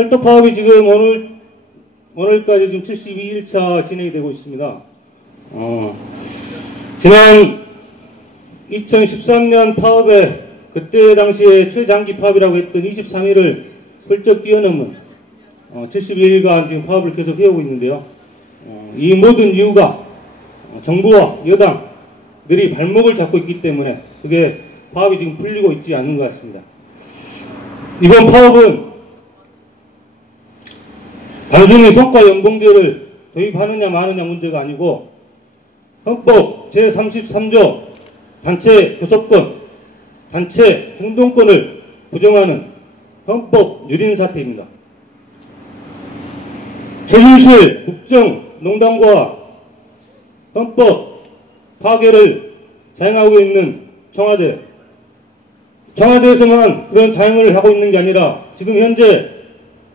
철도 파업이 지금 오늘까지 지금 72일차 진행이 되고 있습니다. 지난 2013년 파업에 그때 당시에 최장기 파업이라고 했던 23일을 훌쩍 뛰어넘은 72일간 지금 파업을 계속 해오고 있는데요. 이 모든 이유가 정부와 여당들이 발목을 잡고 있기 때문에 그게 파업이 지금 풀리고 있지 않는 것 같습니다. 이번 파업은 단순히 성과연봉제를 도입하느냐 마느냐 문제가 아니고 헌법 제33조 단체 교섭권, 단체 행동권을 부정하는 헌법 유린 사태입니다. 최순실 국정농단과 헌법 파괴를 자행하고 있는 청와대에서만 그런 자행을 하고 있는 게 아니라 지금 현재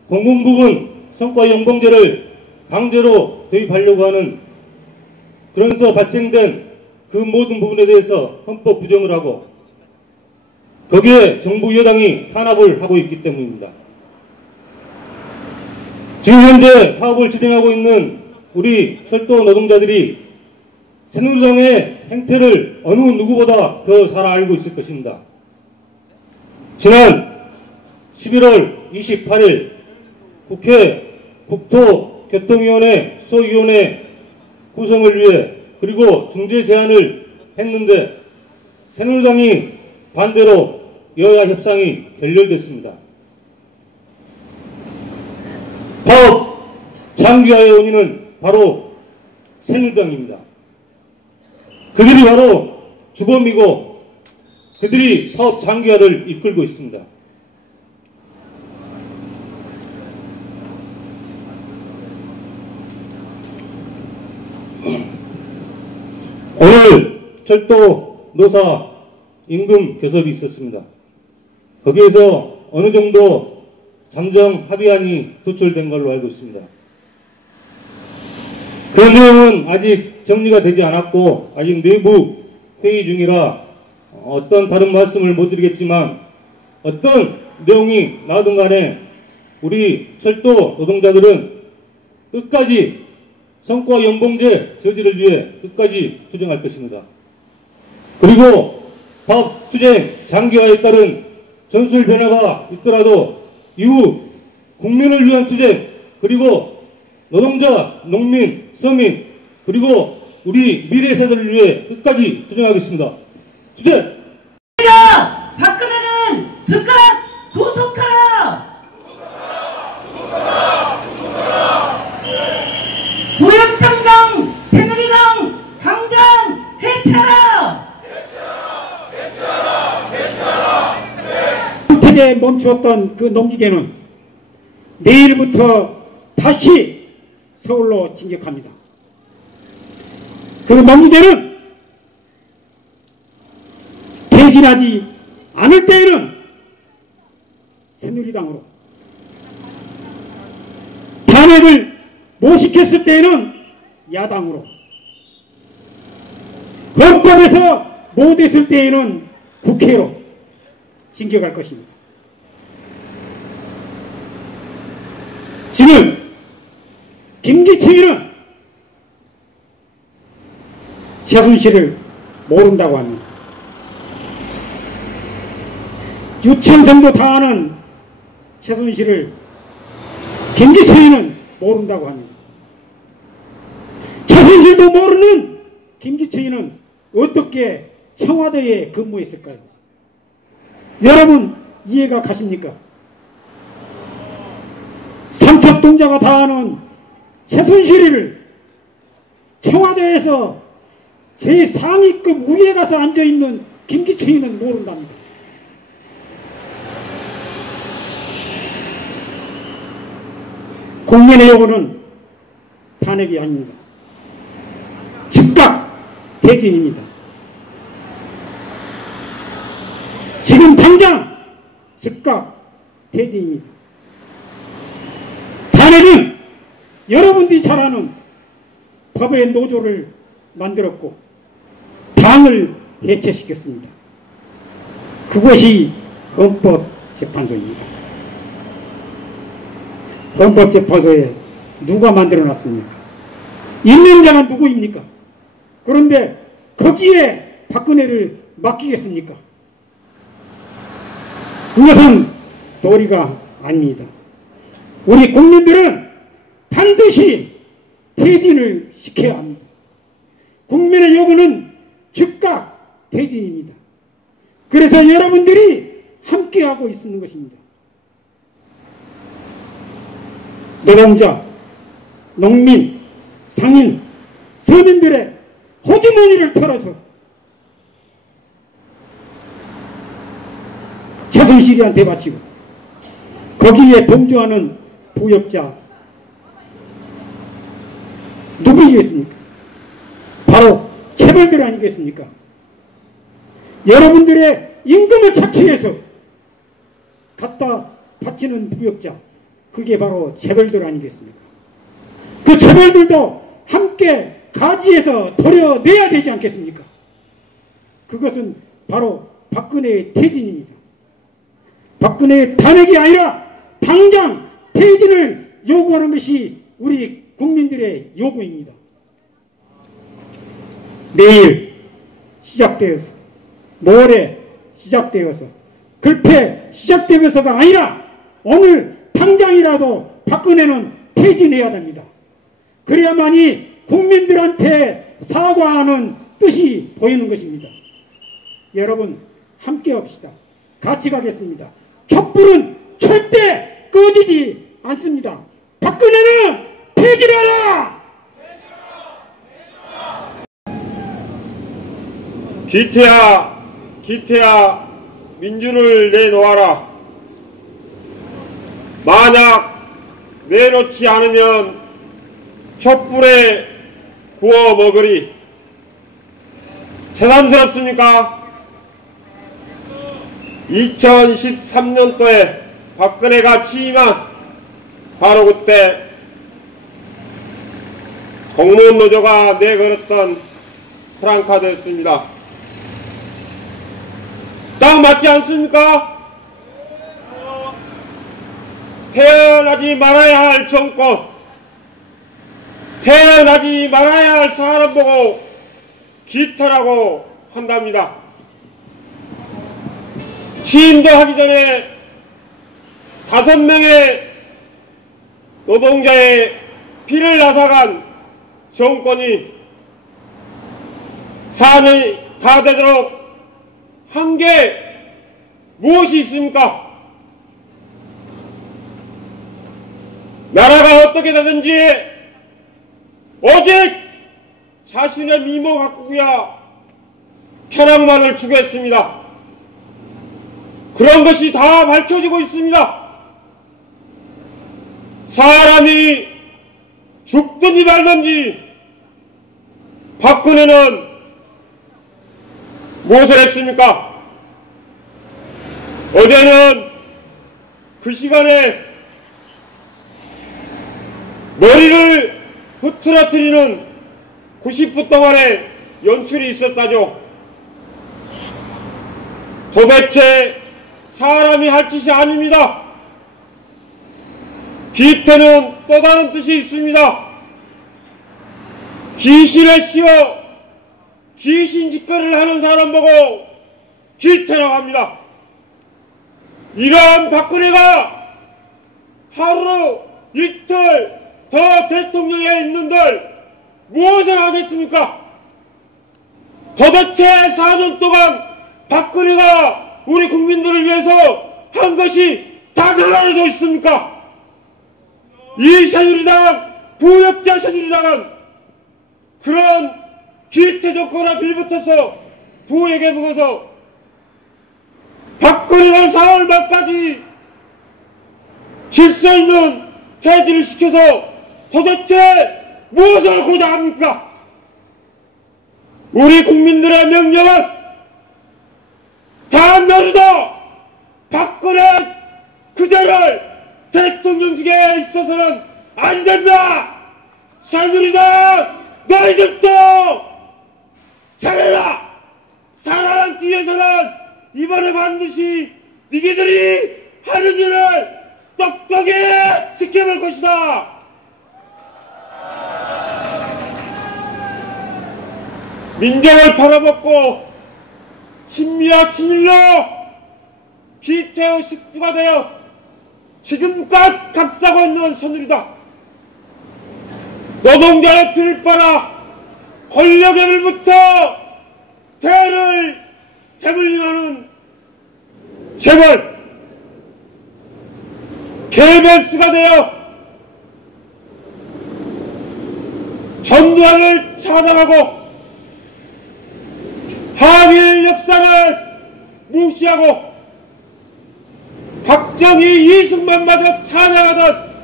공공부문 성과연봉제를 강제로 도입하려고 하는 그러면서 발생된 그 모든 부분에 대해서 헌법 부정을 하고 거기에 정부 여당이 탄압을 하고 있기 때문입니다. 지금 현재 파업을 진행하고 있는 우리 철도 노동자들이 새누리당의 행태를 어느 누구보다 더 잘 알고 있을 것입니다. 지난 11월 28일 국회 국토교통위원회 소위원회 구성을 위해 그리고 중재 제안을 했는데 새누리당이 반대로 여야 협상이 결렬됐습니다. 파업 장기화의 원인은 바로 새누리당입니다. 그들이 바로 주범이고 그들이 파업 장기화를 이끌고 있습니다. 오늘 철도 노사 임금 교섭이 있었습니다. 거기에서 어느 정도 잠정 합의안이 도출된 걸로 알고 있습니다. 그 내용은 아직 정리가 되지 않았고 아직 내부 회의 중이라 어떤 다른 말씀을 못 드리겠지만 어떤 내용이 나오든 간에 우리 철도 노동자들은 끝까지 성과연봉제 저지를 위해 끝까지 투쟁할 것입니다. 그리고 파업 투쟁 장기화에 따른 전술 변화가 있더라도 이후 국민을 위한 투쟁 그리고 노동자, 농민, 서민 그리고 우리 미래 세대를 위해 끝까지 투쟁하겠습니다. 투쟁! 박근혜는 즉각 구속하라! 무역정당 새누리당 당장 해체하라! 태계에 멈추었던 그 농기계는 내일부터 다시 서울로 진격합니다. 그 농기계는 퇴진하지 않을 때에는 새누리당으로, 탄핵을 못 시켰을 때에는 야당으로, 헌법에서 못했을 때에는 국회로 진격할 것입니다. 지금 김기춘은 최순실을 모른다고 합니다. 유천성도 다 아는 최순실을 김기춘은 모른다고 합니다. 최순실도 모르는 김기춘은 어떻게 청와대에 근무했을까요? 여러분 이해가 가십니까? 삼척동자가 다 아는 최순실을 청와대에서 제상위급 위에 가서 앉아있는 김기춘은 모른답니다. 국민의 요구는 탄핵이 아닙니다. 즉각 퇴진입니다. 지금 당장 즉각 퇴진입니다. 탄핵은 여러분들이 잘 아는 법의 노조를 만들었고 당을 해체시켰습니다. 그것이 헌법재판소입니다. 헌법재판소에 누가 만들어놨습니까? 있는 자가 누구입니까? 그런데 거기에 박근혜를 맡기겠습니까? 그것은 도리가 아닙니다. 우리 국민들은 반드시 퇴진을 시켜야 합니다. 국민의 요구는 즉각 퇴진입니다. 그래서 여러분들이 함께하고 있는 것입니다. 노동자, 농민, 상인, 서민들의 호주머니를 털어서 최순실이한테 바치고 거기에 동조하는 부역자 누구이겠습니까? 바로 체벌들 아니겠습니까? 여러분들의 임금을 착취해서 갖다 바치는 부역자, 그게 바로 체벌들 아니겠습니까? 그 체벌들도 함께 가지에서 도려내야 되지 않겠습니까? 그것은 바로 박근혜의 퇴진입니다. 박근혜의 탄핵이 아니라 당장 퇴진을 요구하는 것이 우리 국민들의 요구입니다. 내일 시작되어서, 모레 시작되어서, 글패 시작되어서가 아니라 오늘 당장이라도 박근혜는 퇴진해야 됩니다. 그래야만이 국민들한테 사과하는 뜻이 보이는 것입니다. 여러분 함께 합시다. 같이 가겠습니다. 촛불은 절대 꺼지지 않습니다. 박근혜는 퇴진하라! 기태야, 기태야, 민주를 내놓아라. 만약 내놓지 않으면 촛불에 구워 먹으리. 새삼스럽습니까? 2013년도에 박근혜가 취임한 바로 그때 공무원 노조가 내걸었던 프랑카드였습니다. 딱 맞지 않습니까? 태어나지 말아야 할 정권, 태어나지 말아야 할 사람 보고 기태라고 한답니다. 취임도 하기 전에 5명의 노동자의 피를 앗아간 정권이 4년이 다 되도록 한 게 무엇이 있습니까? 나라가 어떻게 되든지 오직 자신의 미모 가꾸기야 편향만을 추구했습니다. 그런 것이 다 밝혀지고 있습니다. 사람이 죽든지 말든지 박근혜는 무엇을 했습니까? 어제는 그 시간에 머리를 흐트러뜨리는 90분 동안의 연출이 있었다죠. 도대체 사람이 할 짓이 아닙니다. 기태는 또 다른 뜻이 있습니다. 귀신에 씌워 귀신 짓거리를 하는 사람 보고 기태라고 합니다. 이러한 박근혜가 하루 이틀 더 대통령에 있는들 무엇을 하겠습니까? 도대체 4년 동안 박근혜가 우리 국민들을 위해서 한 것이 단 하나라도 있습니까? 이 새누리당, 부역자 새누리당은 그런 기태 정권과 빌붙어서 부에게 묵어서 박근혜를 4월 말까지 질서 있는 퇴진을 시켜서 도대체 무엇을 하고자 합니까? 우리 국민들의 명령은 단 하루도 박근혜 그자를 대통령직에 있어서는 안 된다! 새누리당 너희들도 잘해라! 살아남기 위해서는 이번에 반드시 니희들이 하는 일을 똑똑히 지켜볼 것이다. 민족을 팔아먹고 친미와 친일로 기태의 식구가 되어 지금껏 값싸고 있는 새누리다. 노동자의 피를 빨아 권력의 물부터 대를 대물림하는 재벌 개별수가 되어 전두환을 차단하고 항일 역사를 무시하고 박정희 이승만마저 찬양하던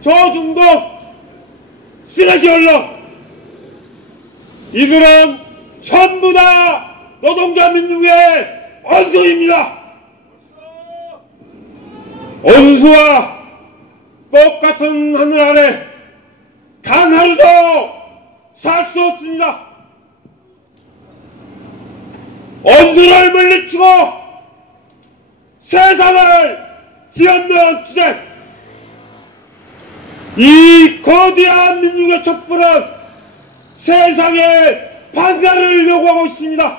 저중독 쓰레기 언론, 이들은 전부 다 노동자 민중의 원수입니다. 원수와 똑같은 하늘 아래 단 하루도 살 수 없습니다. 원수를 물리치고 세상을 뒤엎는 주제, 이 거대한 민중의 촛불은 세상에 반가를 요구하고 있습니다.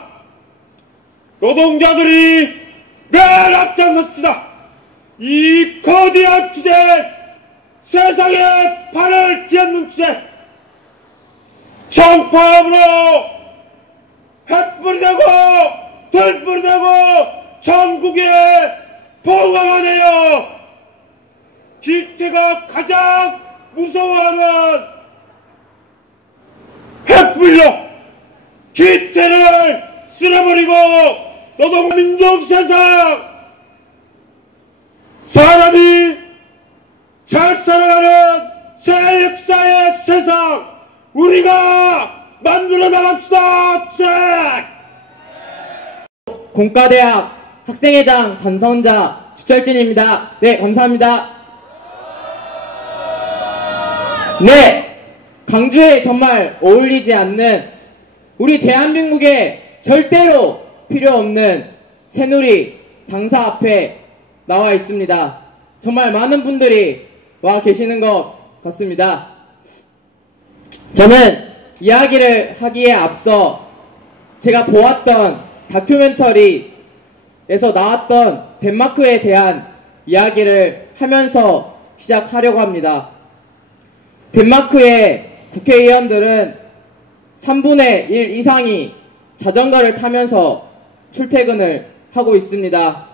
노동자들이 맨 앞장섰습니다. 이 거대한 주제, 세상에 발을 뒤엎는 주제, 정파업으로 햇불이 되고 들불이 되고 전국에 봉화가 되어 기태가 가장 무서워하는 햇불로 기태를 쓸어버리고 노동민족 세상, 사람이 잘 살아가는 새 역사의 세상 우리가 만들어 나갑시다. 공과대학 학생회장 당선자 주철진입니다. 네, 감사합니다. 네, 강주에 정말 어울리지 않는, 우리 대한민국에 절대로 필요 없는 새누리 당사 앞에 나와 있습니다. 정말 많은 분들이 와 계시는 것 같습니다. 저는 이야기를 하기에 앞서 제가 보았던 다큐멘터리에서 나왔던 덴마크에 대한 이야기를 하면서 시작하려고 합니다. 덴마크의 국회의원들은 3분의 1 이상이 자전거를 타면서 출퇴근을 하고 있습니다.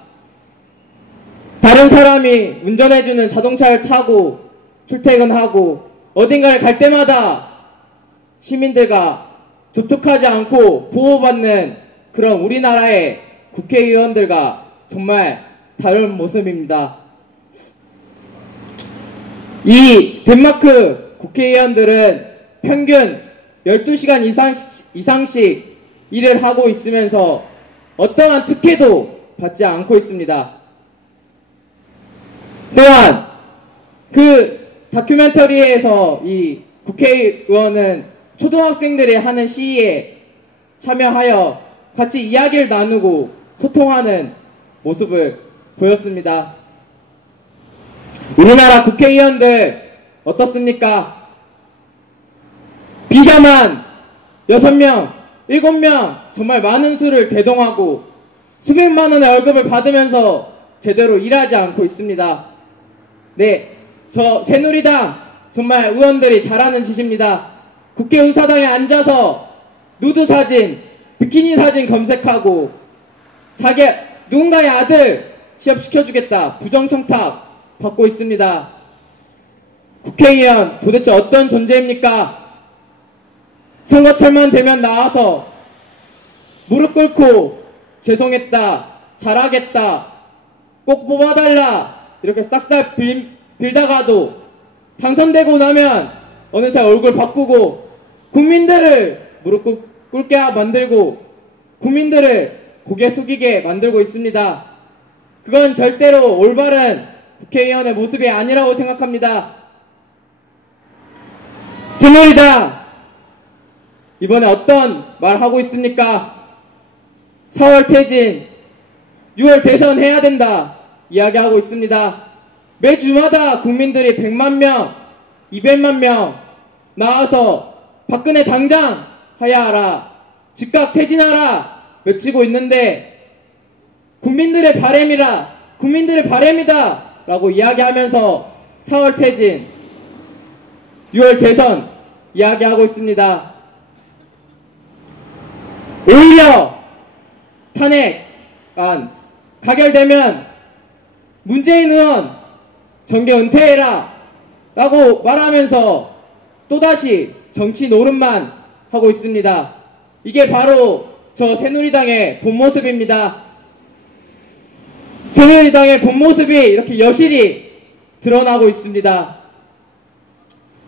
다른 사람이 운전해주는 자동차를 타고 출퇴근하고 어딘가를 갈 때마다 시민들과 접촉하지 않고 보호받는 그런 우리나라의 국회의원들과 정말 다른 모습입니다. 이 덴마크 국회의원들은 평균 12시간 이상씩 일을 하고 있으면서 어떠한 특혜도 받지 않고 있습니다. 또한 그 다큐멘터리에서 이 국회의원은 초등학생들이 하는 시위에 참여하여 같이 이야기를 나누고 소통하는 모습을 보였습니다. 우리나라 국회의원들 어떻습니까? 비서만 6명, 7명 정말 많은 수를 대동하고 수백만 원의 월급을 받으면서 제대로 일하지 않고 있습니다. 네, 저 새누리당 정말 의원들이 잘하는 짓입니다. 국회의사당에 앉아서 누드 사진, 비키니 사진 검색하고 자기 누군가의 아들 취업시켜주겠다 부정청탁 받고 있습니다. 국회의원 도대체 어떤 존재입니까? 선거철만 되면 나와서 무릎 꿇고 죄송했다, 잘하겠다, 꼭 뽑아달라 이렇게 싹싹 빌다가도 당선되고 나면 어느새 얼굴 바꾸고 국민들을 무릎 꿇게 만들고 국민들을 고개 숙이게 만들고 있습니다. 그건 절대로 올바른 국회의원의 모습이 아니라고 생각합니다. 새누리당 이번에 어떤 말 하고 있습니까? 4월 퇴진, 6월 대선 해야 된다 이야기하고 있습니다. 매주마다 국민들이 100만 명, 200만 명 나와서 박근혜 당장 하야하라, 즉각 퇴진하라 외치고 있는데 국민들의 바람이라, 국민들의 바람이다 라고 이야기하면서 4월 퇴진, 6월 대선 이야기하고 있습니다. 오히려 탄핵안 가결되면 문재인 의원 정계 은퇴해라 라고 말하면서 또다시 정치 노름만 하고 있습니다. 이게 바로 저 새누리당의 본 모습입니다. 새누리당의 본 모습이 이렇게 여실히 드러나고 있습니다.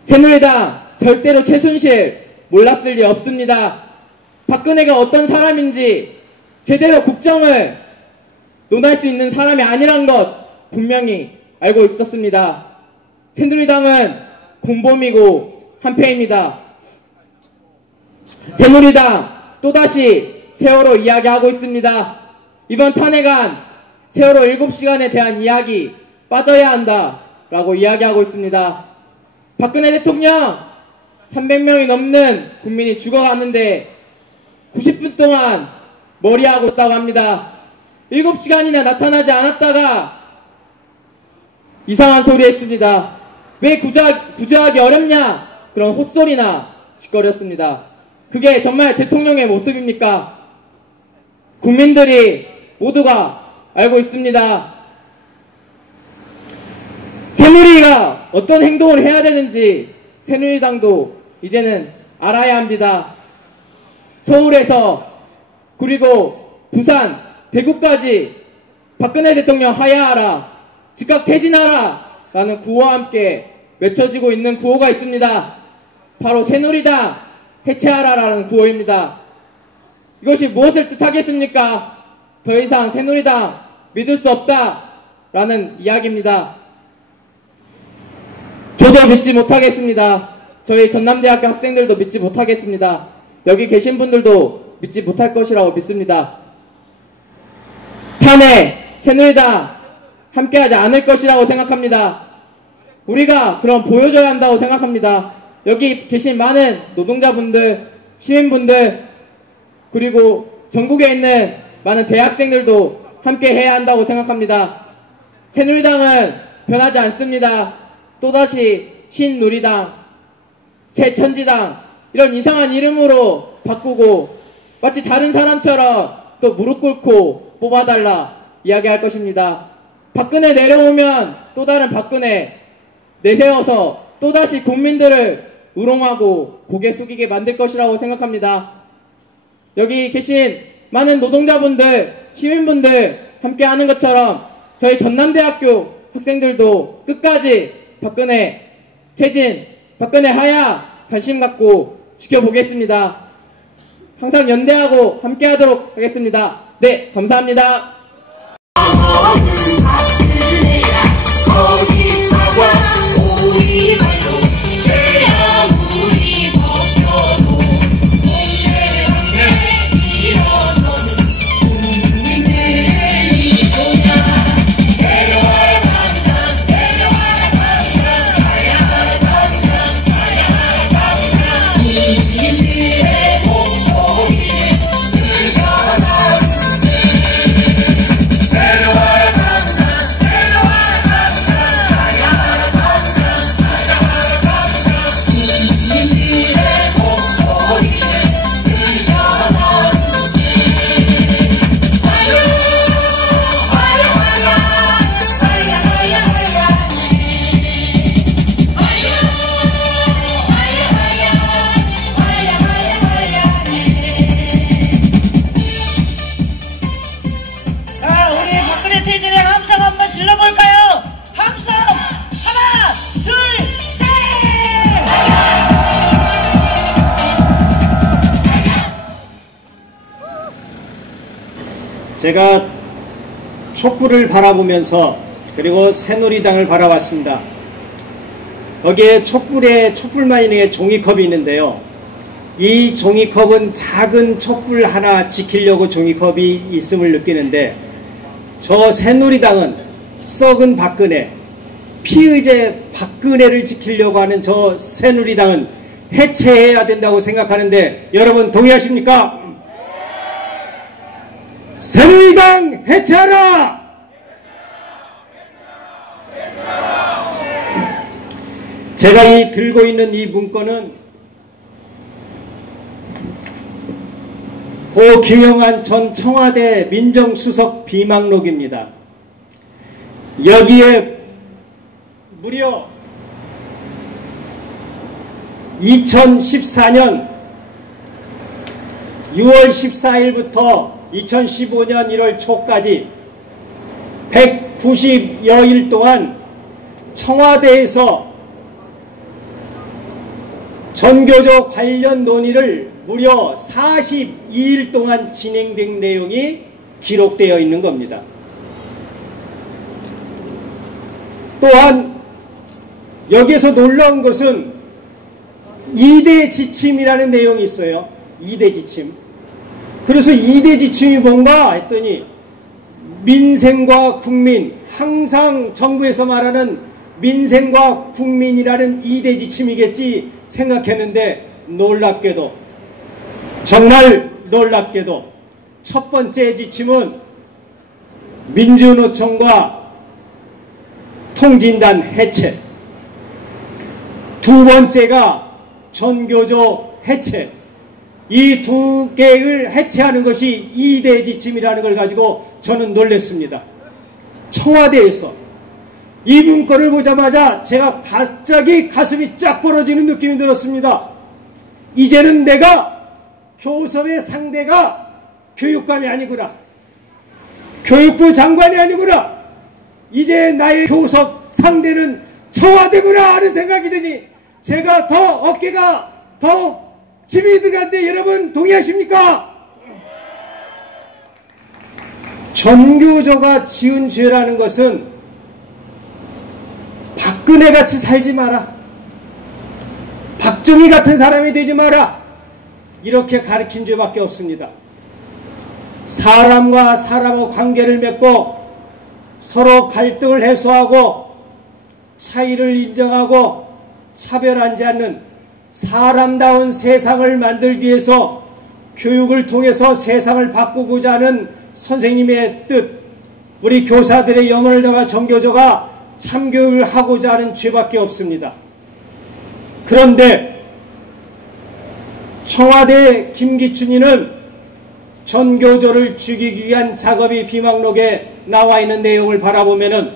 새누리당 절대로 최순실 몰랐을 리 없습니다. 박근혜가 어떤 사람인지 제대로 국정을 논할 수 있는 사람이 아니란 것 분명히 알고 있었습니다. 새누리당은 공범이고 한패입니다. 새누리당 또다시 세월호 이야기하고 있습니다. 이번 탄핵안 세월호 7시간에 대한 이야기 빠져야 한다 라고 이야기하고 있습니다. 박근혜 대통령 300명이 넘는 국민이 죽어갔는데 90분 동안 머리하고 있다고 합니다. 7시간이나 나타나지 않았다가 이상한 소리 했습니다. 왜 구조하기 어렵냐? 그런 헛소리나 짓거렸습니다. 그게 정말 대통령의 모습입니까? 국민들이 모두가 알고 있습니다. 새누리가 어떤 행동을 해야 되는지 새누리당도 이제는 알아야 합니다. 서울에서 그리고 부산, 대구까지 박근혜 대통령 하야하라, 즉각 퇴진하라 라는 구호와 함께 외쳐지고 있는 구호가 있습니다. 바로 새누리당 해체하라 라는 구호입니다. 이것이 무엇을 뜻하겠습니까? 더 이상 새누리당 믿을 수 없다 라는 이야기입니다. 저도 믿지 못하겠습니다. 저희 전남대학교 학생들도 믿지 못하겠습니다. 여기 계신 분들도 믿지 못할 것이라고 믿습니다. 탄핵, 새누리당 함께하지 않을 것이라고 생각합니다. 우리가 그럼 보여줘야 한다고 생각합니다. 여기 계신 많은 노동자분들, 시민분들, 그리고 전국에 있는 많은 대학생들도 함께 해야 한다고 생각합니다. 새누리당은 변하지 않습니다. 또다시 신누리당, 새천지당 이런 이상한 이름으로 바꾸고 마치 다른 사람처럼 또 무릎 꿇고 뽑아달라 이야기할 것입니다. 박근혜 내려오면 또 다른 박근혜 내세워서 또다시 국민들을 우롱하고 고개 숙이게 만들 것이라고 생각합니다. 여기 계신 많은 노동자분들, 시민분들 함께 하는 것처럼 저희 전남대학교 학생들도 끝까지 박근혜 퇴진, 박근혜 하야 관심 갖고 지켜보겠습니다. 항상 연대하고 함께 하도록 하겠습니다. 네, 감사합니다. 제가 촛불을 바라보면서 그리고 새누리당을 바라봤습니다. 거기에 촛불만 있는 종이컵이 있는데요. 이 종이컵은 작은 촛불 하나 지키려고 종이컵이 있음을 느끼는데 저 새누리당은 썩은 박근혜, 피의제 박근혜를 지키려고 하는 저 새누리당은 해체해야 된다고 생각하는데 여러분 동의하십니까? 새누리당 해체하라! 제가 들고 있는 이 문건은 고 김영한 전 청와대 민정수석 비망록입니다. 여기에 무려 2014년 6월 14일부터 2015년 1월 초까지 190여일 동안 청와대에서 전교조 관련 논의를 무려 42일 동안 진행된 내용이 기록되어 있는 겁니다. 또한 여기에서 놀라운 것은 2대 지침이라는 내용이 있어요. 2대 지침. 그래서 2대 지침이 뭔가 했더니 민생과 국민, 항상 정부에서 말하는 민생과 국민이라는 2대 지침이겠지 생각했는데 놀랍게도, 정말 놀랍게도 첫 번째 지침은 민주노총과 통진단 해체, 두 번째가 전교조 해체, 이 두 개를 해체하는 것이 2대 지침이라는 걸 가지고 저는 놀랐습니다. 청와대에서 이 문건을 보자마자 제가 갑자기 가슴이 쫙 벌어지는 느낌이 들었습니다. 이제는 내가 교섭의 상대가 교육감이 아니구나, 교육부 장관이 아니구나, 이제 나의 교섭 상대는 청와대구나 하는 생각이 드니 제가 더 어깨가 더 힘이 들었는데 여러분 동의하십니까? 전교조가 지은 죄라는 것은 박근혜같이 살지 마라, 박정희 같은 사람이 되지 마라, 이렇게 가르친 죄밖에 없습니다. 사람과 사람의 관계를 맺고 서로 갈등을 해소하고 차이를 인정하고 차별하지 않는 사람다운 세상을 만들기 위해서 교육을 통해서 세상을 바꾸고자 하는 선생님의 뜻, 우리 교사들의 염원을 담아 전교조가 참교육을 하고자 하는 죄밖에 없습니다. 그런데 청와대 김기춘이는 전교조를 죽이기 위한 작업이 비망록에 나와 있는 내용을 바라보면은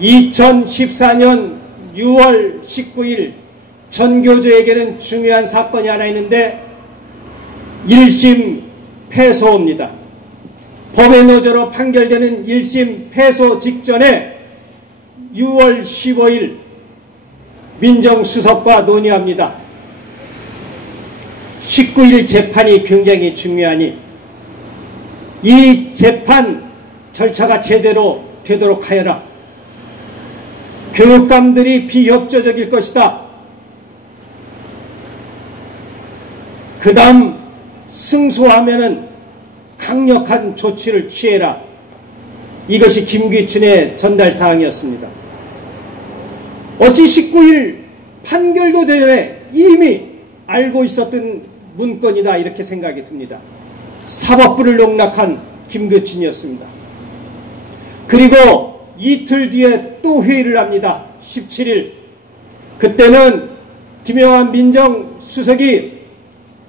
2014년 6월 19일 전교조에게는 중요한 사건이 하나 있는데 1심 패소입니다. 법의 노조로 판결되는 1심 패소 직전에 6월 15일 민정수석과 논의합니다. 19일 재판이 굉장히 중요하니 이 재판 절차가 제대로 되도록 하여라. 교육감들이 비협조적일 것이다. 그 다음 승소하면은 강력한 조치를 취해라. 이것이 김기춘의 전달사항이었습니다. 어찌 19일 판결도 전에 이미 알고 있었던 문건이다 이렇게 생각이 듭니다. 사법부를 농락한 김기춘이었습니다. 그리고 이틀 뒤에 또 회의를 합니다. 17일. 그때는 김영한 민정수석이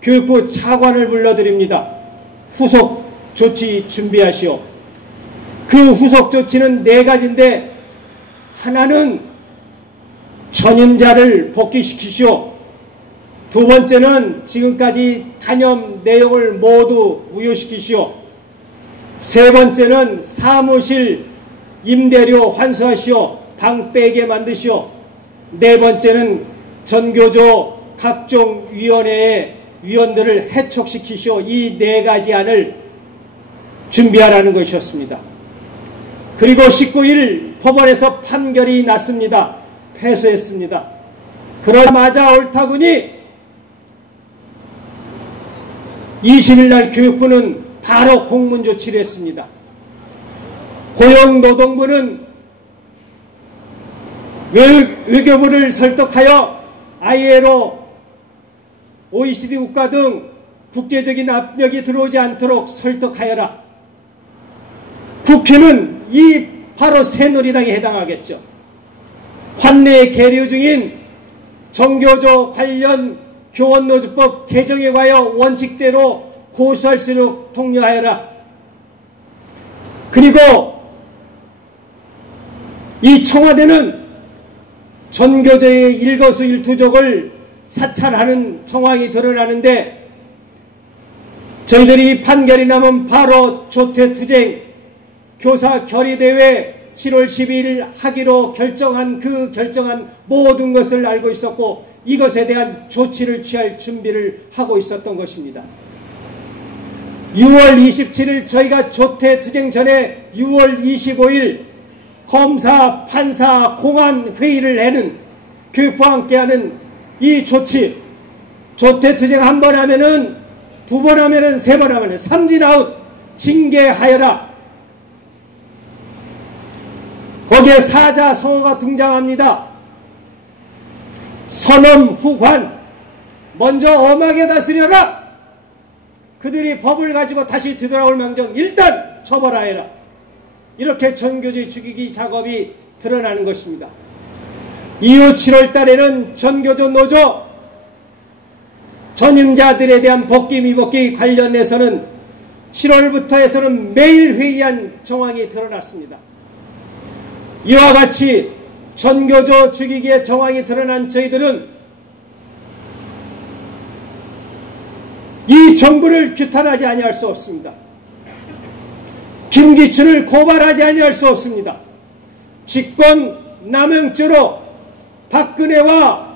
교육부 차관을 불러드립니다. 후속 조치 준비하시오. 그 후속 조치는 4가지인데 하나는 전임자를 복귀시키시오. 두 번째는 지금까지 단념 내용을 모두 무효시키시오. 세 번째는 사무실 임대료 환수하시오. 방 빼게 만드시오. 네 번째는 전교조 각종 위원회의 위원들을 해촉시키시오. 이 4가지 안을 준비하라는 것이었습니다. 그리고 19일 법원에서 판결이 났습니다. 패소했습니다. 그러자마자 옳다구니 20일 날 교육부는 바로 공문조치를 했습니다. 고용노동부는 외교부를 설득하여 ILO, OECD 국가 등 국제적인 압력이 들어오지 않도록 설득하여라. 국회는 이 바로 새누리당에 해당하겠죠. 환내 계류 중인 정교조 관련 교원노조법 개정에 관하여 원칙대로 고수할 수 있도록 독려하여라. 그리고 이 청와대는 전교조의 일거수일투족을 사찰하는 정황이 드러나는데 저희들이 판결이 나면 바로 조퇴투쟁 교사 결의대회 7월 12일 하기로 결정한 모든 것을 알고 있었고 이것에 대한 조치를 취할 준비를 하고 있었던 것입니다. 6월 27일 저희가 조퇴투쟁 전에 6월 25일 검사, 판사, 공안 회의를 하는 교육부와 함께하는 이 조치, 조퇴투쟁 한 번 하면은, 두 번 하면은, 세 번 하면은 삼진아웃 징계하여라. 거기에 사자성어가 등장합니다. 선엄 후관, 먼저 엄하게 다스려라. 그들이 법을 가지고 다시 되돌아올 망정 일단 처벌하여라. 이렇게 전교조의 죽이기 작업이 드러나는 것입니다. 이후 7월 달에는 전교조 노조 전임자들에 대한 복귀 미복귀 관련해서는 7월부터 해서는 매일 회의한 정황이 드러났습니다. 이와 같이 전교조 죽이기의 정황이 드러난 저희들은 이 정부를 규탄하지 아니할 수 없습니다. 김기춘을 고발하지 아니할 수 없습니다. 직권 남용죄로 박근혜와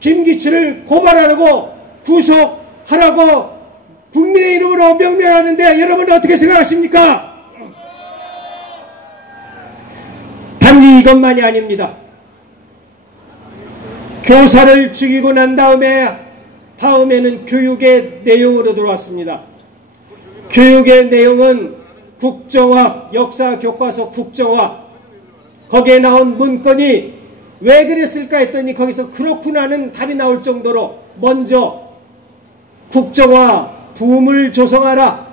김기춘을 고발하라고 구속하라고 국민의 이름으로 명령하는데 여러분 어떻게 생각하십니까? 단지 이것만이 아닙니다. 교사를 죽이고 난 다음에는 교육의 내용으로 들어왔습니다. 교육의 내용은 국정학, 역사교과서 국정학, 거기에 나온 문건이 왜 그랬을까 했더니 거기서 그렇구나는 답이 나올 정도로 먼저 국정화 붐을 조성하라,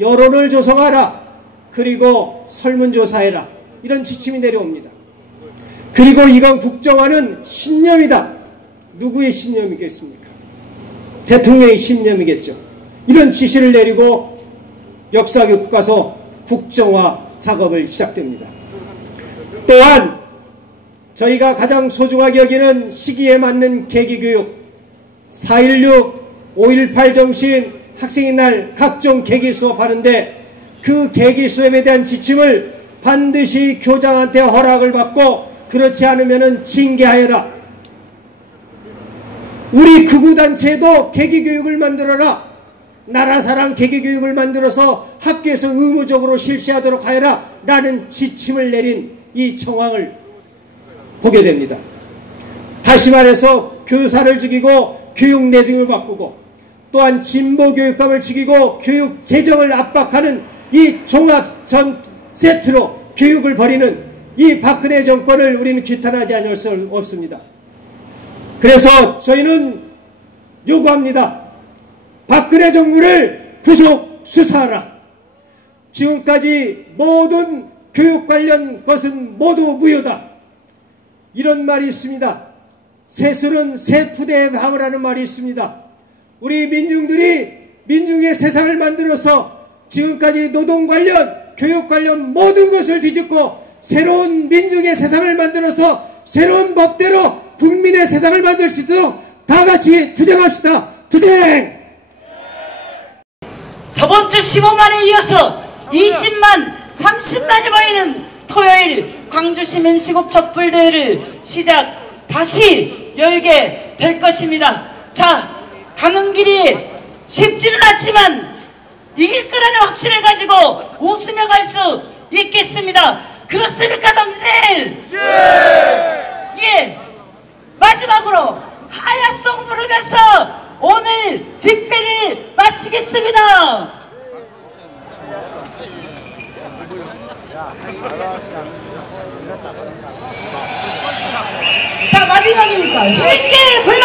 여론을 조성하라, 그리고 설문조사해라, 이런 지침이 내려옵니다. 그리고 이건 국정화는 신념이다. 누구의 신념이겠습니까? 대통령의 신념이겠죠. 이런 지시를 내리고 역사교과서 국정화 작업을 시작됩니다. 또한 저희가 가장 소중하게 여기는 시기에 맞는 계기교육, 4.16, 5.18 정신, 학생의 날 각종 계기 수업하는데 그 계기 수업에 대한 지침을 반드시 교장한테 허락을 받고 그렇지 않으면 징계하여라. 우리 극우단체도 계기교육을 만들어라. 나라사랑 계기교육을 만들어서 학교에서 의무적으로 실시하도록 하여라 라는 지침을 내린 이 정황을 보게 됩니다. 다시 말해서 교사를 죽이고 교육 내등을 바꾸고 또한 진보교육감을 죽이고 교육 재정을 압박하는 이 종합 전 세트로 교육을 벌이는 이 박근혜 정권을 우리는 규탄하지 않을 수 없습니다. 그래서 저희는 요구합니다. 박근혜 정부를 구속 수사하라. 지금까지 모든 교육 관련 것은 모두 무효다. 이런 말이 있습니다. 세술은 세푸대에 담으라는 말이 있습니다. 우리 민중들이 민중의 세상을 만들어서 지금까지 노동 관련, 교육 관련 모든 것을 뒤집고 새로운 민중의 세상을 만들어서 새로운 법대로 국민의 세상을 만들 수 있도록 다 같이 투쟁합시다. 투쟁! 저번 주 15만에 이어서 20만, 30만이 모이는 토요일 광주시민시국 촛불대회를 다시 열게 될 것입니다. 자, 가는 길이 쉽지는 않지만 이길 거라는 확신을 가지고 웃으며 갈 수 있겠습니다. 그렇습니까, 동지들? 예! 마지막으로 하야송 부르면서 오늘 집회를 마치겠습니다. 훌게 훌게